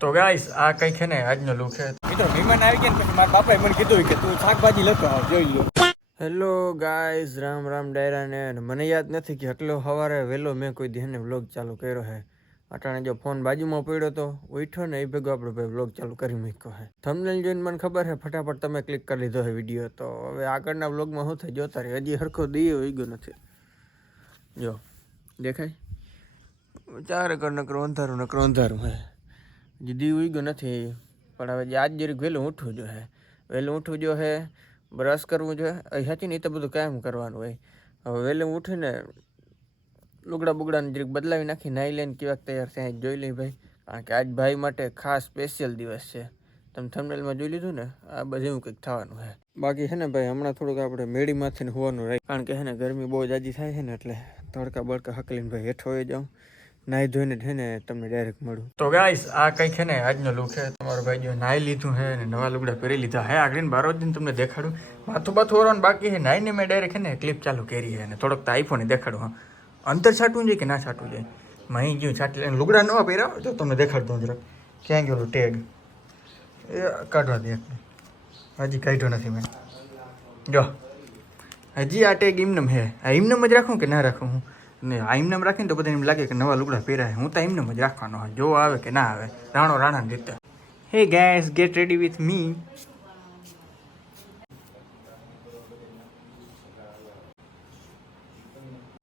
તો ગાઈસ આ કંઈ છે ને આજનો લુક છે. મિત્રો મહેમાન આવી ગયા ને પછી મારા બાપાએ મને કીધું કે તું શાકભાજી લેતો આવ જોઈ લો હેલો ગાઈસ રામ રામ ડાયરા ને મને યાદ નથી કે એટલો સવારે વહેલો મેં કોઈ ધ્યાને વ્લોગ ચાલુ કર્યો હે. અટાણે જો ફોન બાજુમાં પડ્યો તો ઉઠ્યો ને એ ભેગો આપણે ભાઈ વ્લોગ ચાલુ કરી મૂક્યો હે. થંબનેલ જોઈને મને ખબર છે ફટાફટ તમે ક્લિક કરી લીધો હે વીડિયો તો હવે આગળના વ્લોગમાં શું થાય જોતા રહે હજી હરખો દીયો હોઈ ગયો નથી. જો દેખાય? ચાર કર નકરો અંધારું નકરો અંધારું હે. હજી દી ઉઈ ગયો નથી, પણ હવે આજ જરીક વહેલું ઉઠવું જો હે વહેલું ઉઠવું જો હે બ્રશ કરવું જોઈએ. અહીં સાચી નહીં તો બધું કાયમ કરવાનું હોય. હવે વહેલું ઉઠીને લુગડા બુગડાને જરીક બદલાવી નાખી નાહી લઈને કેવાક તૈયાર થયા જોઈ લઈ ભાઈ. કારણ કે આજ ભાઈ માટે ખાસ સ્પેશિયલ દિવસ છે. તમે થંબનેલમાં જોઈ લીધું ને, આ બધું એવું કંઈક થવાનું છે. બાકી છે ને ભાઈ, હમણાં થોડુંક આપણે મેળીમાંથી હોવાનું રહે. કારણ કે છે ને ગરમી બહુ જાજી થાય છે ને, એટલે તડકા બળકા હકલીને ભાઈ હેઠો હોઈ જાઉં. નાહી ધોઈને છે ને તમને ડાયરેક્ટ મળું. તો ગાઈસ આ કંઈક છે ને આજનો લુક છે. તમારો ભાઈ જો નાહી લીધું છે ને નવા લુગડા પહેરી લીધા હે આગળ બાર દિન તમને દેખાડું. માથું બાથું ઓરવાનું બાકી છે. નાહીને મેં ડાયરેક્ટ છે ને ક્લિપ ચાલુ કરી છે. અને થોડોક તો આઈફોન દેખાડું, હા. અંતર છાંટવું જોઈએ કે ના છાંટવું જોઈએ? મહી ગયું છાંટી લઈને લુગડા નવા પહેર્યા તો તમને દેખાડતો જરા. ક્યાં ગયો ટેગ એ કાઢવા દે હજી કાઢ્યો નથી મેં. જો. હજી આ ટેગ ઇમનમ હે આ ઇમનમ જ રાખું કે ના રાખું હું? ને આ ઇમનમ રાખીને તો બધાને એમ લાગે કે નવા લુગડા પહેરાય. હું તો એમને જ રાખવાનો જો આવે કે ના આવે, રાણો રાણાની રીતે. Hey guys get ready with me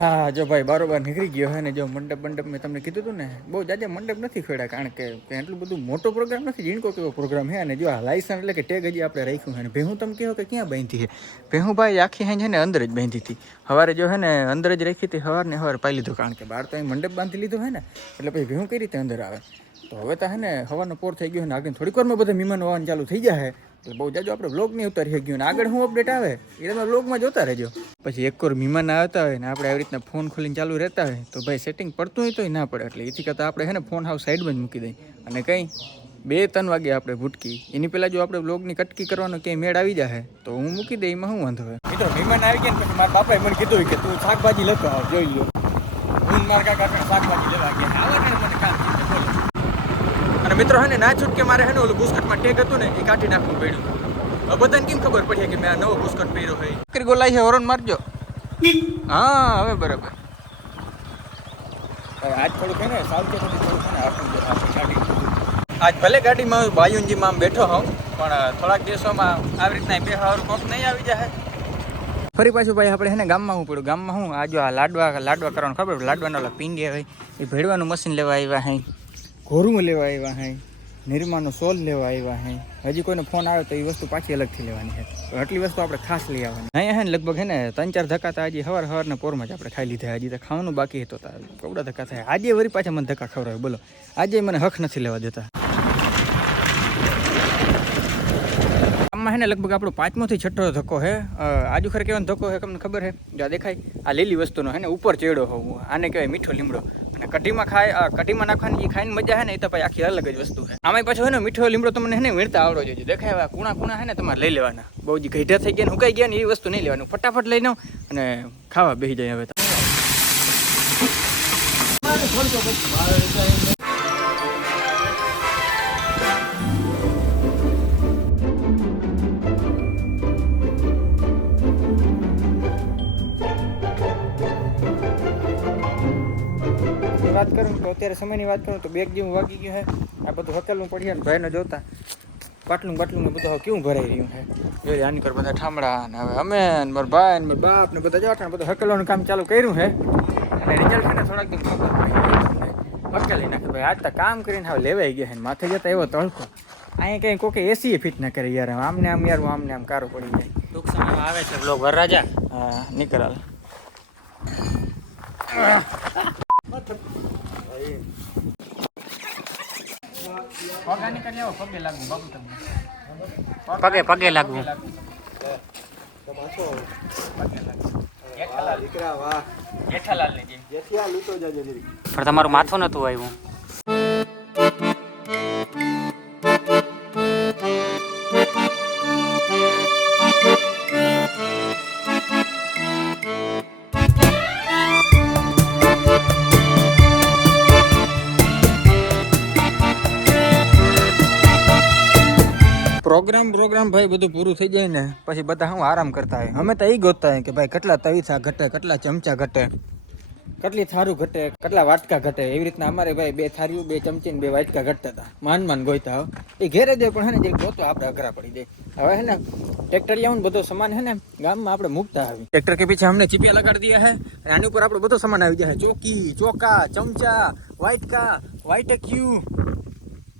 હા, જો ભાઈ, બારોબાર નીકળી ગયો હે ને, જો મંડપ મંડપ મેં તમને કીધું હતું ને, બહુ જાજા મંડપ નથી ખોડ્યા કારણ કે એટલું બધું મોટો પ્રોગ્રામ નથી, જીણકો કેવો પ્રોગ્રામ હે, અને જો આ લાયસન્સ એટલે કે ટેગ હજી આપણે રાખ્યું હે ને, ભેહું તમે કહો કે ક્યાં બાંધી છે ભેહું ભાઈ આખી હે ને અંદર જ બાંધી હતી. સવારે જો હે ને, અંદર જ રાખી હતી, સવારને સવારે પાઈ લીધું, કારણ કે બહાર તો અહીં મંડપ બાંધી લીધું હે ને, એટલે પછી ભેહું કઈ રીતે અંદર આવે? તો હવે તો હે ને, હવાનો પોર થઈ ગયો ને, આગળ થોડીક વારમાં બધા મહેમાન હોવાનું ચાલુ થઈ જાય એટલે બહુ જાજો આપણે બ્લોગ નહીં ઉતારી ગયું ને આગળ શું અપડેટ આવે? એ તમે બ્લોગમાં જોતા રહેજો. પછી એક કોર મહેમાન આવતા હોય ને આપણે આવી રીતના ફોન ખોલીને ચાલુ રહેતા હોય તો ભાઈ સેટિંગ પડતું હોય તોય ના પડે. એટલે એથી કરતાં આપણે છે ને ફોન હાવ સાઈડમાં જ મૂકી દઈએ. અને કંઈ બે ત્રણ વાગે આપણે ભૂટકી. એની પહેલાં જો આપણે બ્લોગની કટકી કરવાનો ક્યાંય મેળ આવી જાય તો હું મૂકી દઈ એમાં શું વાંધો હોય? મિત્રો મહેમાન આવી ગયા ને પછી મારા બાપાએ મને કીધું કે તું શાકભાજી લેતો જોઈ લો હું મારા શાકભાજી લેવા ગયા આવા ને મને કામ છે બોલો અને મિત્રો હે ને ના છૂટકે મારે હે ને ઓલું બુસ્કટમાં ટેગ હતું ને એ કાઢી નાખવું પડ્યું. હવે બધાને કેમ ખબર પડી કે મેં આ નવો બુસ્કટ પહેર્યો હોય કરી ગોલાઈ છે હોરન મારજો. હા હવે બરાબર. આજ થોડુંક કહે ને સાવચેત થોડું આજ ભલે ગાડીમાં બાયુંજીમાં આમ બેઠો હોઉં પણ થોડાક દિવસોમાં આવી રીતના બે હારું કોક નહીં આવી જાય. ફરી પાછું ભાઈ આપણે હે ને ગામમાં હું પડ્યું. ગામમાં હું આજો આ લાડવા લાડવા કરવાનું ખબર લાડવાના ઓલા પિંડી હોય એ ભેળવાનું મશીન લેવા આવ્યા હે. ઘોરું લેવા આવ્યા હે નિરમાનો સોલ લેવા આવ્યા હે. હજી કોઈને ફોન આવે તો એ વસ્તુ પાછી અલગથી લેવાની છે આટલી વસ્તુ આપણે ખાસ લઈ આવવાની. અહીંયા હે ને લગભગ હે ને ત્રણ ચાર ધક્કા તો હજી હવાર હવારના પોરમાં જ આપણે ખાઈ લીધા હજી તો ખાવાનું બાકી હતો કવડા ધક્કા થાય. આજે વળી પાછા મને ધક્કા ખવડાવે બોલો, આજે મને હક નથી લેવા દેતા. આમાં હે ને લગભગ આપણો પાંચમોથી છઠ્ઠો ધક્કો હે. આજુ ખરે કહેવાનો ધક્કો હે, તમને ખબર હે? જો દેખાય, આ લીલી વસ્તુનો હે ને ઉપર ચેડો હોવું, આને કહેવાય મીઠો લીમડો. અને કઢીમાં ખાય કઢીમાં નાખવાની એ ખાઈને મજા હે ને, એ તો ભાઈ આખી અલગ જ વસ્તુ છે આમાં પાછો હે ને, મીઠો લીમડો તમને હે ને, વીણતા આવડો જોઈએ. દેખાય એવા કુણા કુણા હે ને, તમારે લઈ લેવાના. બહુ જે ગઈઢા થઈ ગયા ને, હુકાઈ ગયા ને, એ વસ્તુ નહીં લેવાનું. ફટાફટ લઈ લો અને ખાવા બેસી જાય હવે વાત કરું તો અત્યારે સમયની વાત કરું તો બેગ જેવું વાગી ગયું છે આ બધું હકેલું પડીએ ને ભાઈને જોતા. પાટલું બાટલું ને બધું હવે કેવું ભરાઈ રહ્યું છે જોઈએ આની પર બધા ઠામડા ને હવે અમે ને મારા ભાઈ ને મારા બાપ ને બધા જોતા બધું હકેલવાનું કામ ચાલુ કર્યું છે અને રિઝલ્ટ છે ને થોડાક દિવસ હકેલી નાખે ભાઈ આજ તો કામ કરીને હવે લેવાઈ ગયા છે માથે જતા એવો તડકો. અહીંયા કંઈ કોકે એસી ફિટ ના કરે યાર આમને આમ યાર આમને આમ કારો પડી જાય. ટૂંક સમયમાં આવે છે બ્લોગ વરરાજા. હા નીકળાલ પગા નીકળી આવો પગે લાગુ બાબુ તમને. પગે પગે લાગવું. પણ તમારું માથું નતું આવ્યું. પ્રોગ્રામ પ્રોગ્રામ ભાઈ બધું પૂરું થઈ જાય ને પછી બધા હું આરામ કરતા હોય. અમે તો એ ગોતતા હોય કે ભાઈ કેટલા તવીથા ઘટે, કેટલા ચમચા ઘટે, કેટલી થારું ઘટે, કેટલા વાટકા ઘટે. એવી રીતના અમારે ભાઈ બે થારીઓ, બે ચમચી ને બે વાટકા ઘટતા હતા. માન માન ગોઈતા હો. એ ઘેરે દે પણ હે ને જે ગોતો આપણે અઘરા પડી જાય. હવે હે ને ટ્રેક્ટર લાવું બધો સામાન હે ને ગામમાં આપણે મૂકતા આવી ટ્રેક્ટર કે પીછે અમને ચીપિયા લગાડી દિયા હે અને આની ઉપર આપણો બધો સામાન આવી જાય ચોકી ચોકા ચમચા, વાટકા વાટક્યુ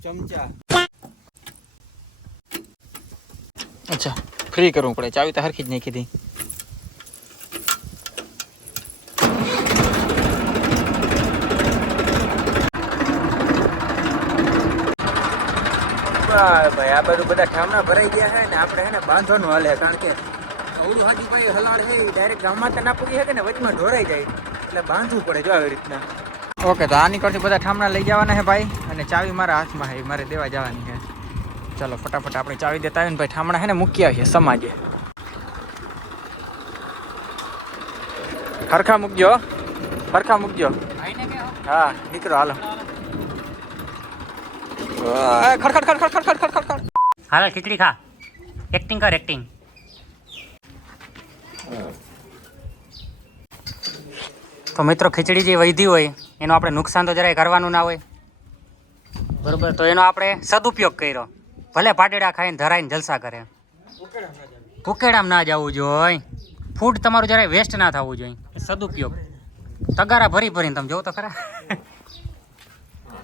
ચમચા. અચ્છા ફ્રી કરવું પડે. ચાવી તો હરખી જ નહીં કીધી ભાઈ આ બધું બધા ઠામણા ભરાઈ ગયા છે ને આપણે એને બાંધવાનું હાલે કારણ કે ઓલું હાજીભાઈ હલાડ છે ડાયરેક્ટ ગામમાં તો ના પૂરી શકે ને વચમાં ઢોરાઈ જાય. એટલે બાંધવું પડે જો આવી રીતના. ઓકે તો આની કરતી બધા ઠામણા લઈ જવાના છે ભાઈ અને ચાવી મારા હાથમાં છે મારે દેવા જવાની છે. ચાલો ફટાફટ આપણે ચાવી દેતા આવીને ભાઈ ઠામણા હે ને મૂકી આવીએ સમાજે. ખરખા મૂકજો ખરખા મૂકજો. હા? નીકળો હાલો. ખડખડ ખડખડ ખડખડ ખડખડ ખડખડ હાલો ખીચડી ખા. એક્ટિંગ કર એક્ટિંગ તો મિત્રો ખીચડી જે વૈધી હોય એનું આપણે નુકસાન તો જરાય કરવાનું ના હોય. બરોબર. તો એનો આપણે સદુપયોગ કર્યો. ભલે પાટેડા ખાઈને ધરાઈને જલસા કરે. ઉકેડામાં ના જવું જોઈએ ફૂડ તમારું જરાય વેસ્ટ ના થવું જોઈએ સદુપયોગ. તગારા ભરી ભરીને તમે જોવો તો ખરા.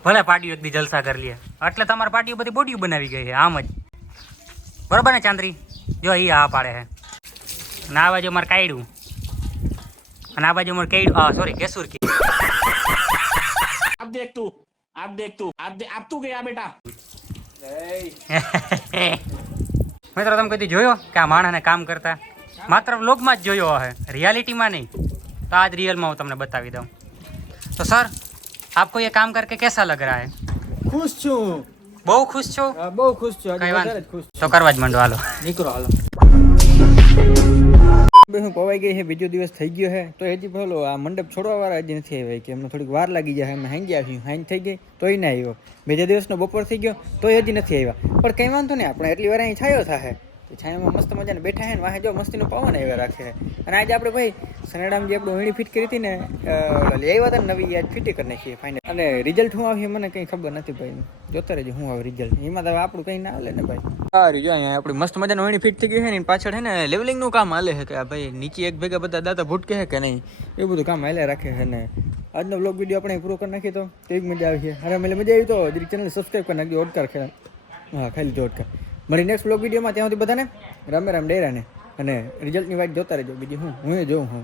ભલે પાટીઓ એકદી જલસા કરી લે. એટલે તમારે પાટીઓ બધી બોડીઓ બનાવી ગઈ છે, આમ જ. બરાબર ને ચાંદરી? જો એ આ પાડે છે. અને આ બાજુ અમારે કાયડું. અને આ બાજુ અમારે કેડું હા સોરી કેસુર કે આપ દેખ તું. આપ દેખ તું. આપ તું ગયા બેટા? મિત્રો તમે કદી જોયો કે આ માણસને કામ કરતા માત્ર વ્લોગમાં જ જોયો હશે રિયાલિટીમાં નહીં તો આજ રિયલમાં હું તમને બતાવી દઉં તો સર આપકો ये काम करके कैसा लग रहा है ખુશ છું બહુ ખુશ છો આ બહુ ખુશ છું આજે કઈ વાંધો વધારે જ ખુશ તો કરવા જ માંડો હાલો નીકળો હાલો બે હું પવાઈ ગઈ છે, બીજો દિવસ થઈ ગયો છે. તો હજી પેલો આ મંડપ છોડવા વાળા હજી નથી આવ્યા કે એમને થોડીક વાર લાગી જાય, અમે હાંગી આવ્યું હાંગ થઈ ગઈ, તોય ના આવ્યો. બીજા દિવસનો બપોર થઈ ગયો, તોય હજી નથી આવ્યા. પણ કંઈ વાંધો નહીં, આપણે એટલી વાર અહીં છાયો થાય તો છાયામાં મસ્ત મજાને બેઠા છે ને, વાહે જો મસ્તીનો પવન આવ્યા રાખે અને આજે આપણે ભાઈ સનેડામાં જે આપણે વીણી ફિટ કરી હતી ને લઈ આવ્યા હતા નવી આજ ફિટી કરી નાખીએ ફાઇનલ અને રિઝલ્ટ શું આવ્યું મને કંઈ ખબર નથી ભાઈ. જોતા રહેજો શું આવે રિઝલ્ટ એમાં તો આપણું કંઈ ના આવે ને ભાઈ. હા જો અહીંયા આપણી મસ્ત મજાનો વીણી ફિટ થઈ ગઈ છે ને પાછળ છે ને લેવલિંગનું કામ હાલે છે કે આ ભાઈ નીચે એક ભેગા બધા દાતા ભૂટકે છે કે નહીં? એ બધું કામ હાલે રાખે છે ને. આજનો બ્લોગ વીડિયો આપણે પૂરો કરી નાખીએ તો તેવી મજા આવી છે અરે મને મજા આવી તો દરેક ચેનલ સબસ્ક્રાઈબ કરી નાખજો ઓડકાર ખેલા. હા ખાઈ લીધો ઓડકાર મારી નેક્સ્ટ બ્લોગ વિડીયોમાં ત્યાં સુધી બધાને રામે રામ ડેરાને. અને રિઝલ્ટની વાત જોતા રહેજો. બીજી હું હું જોઉં હું.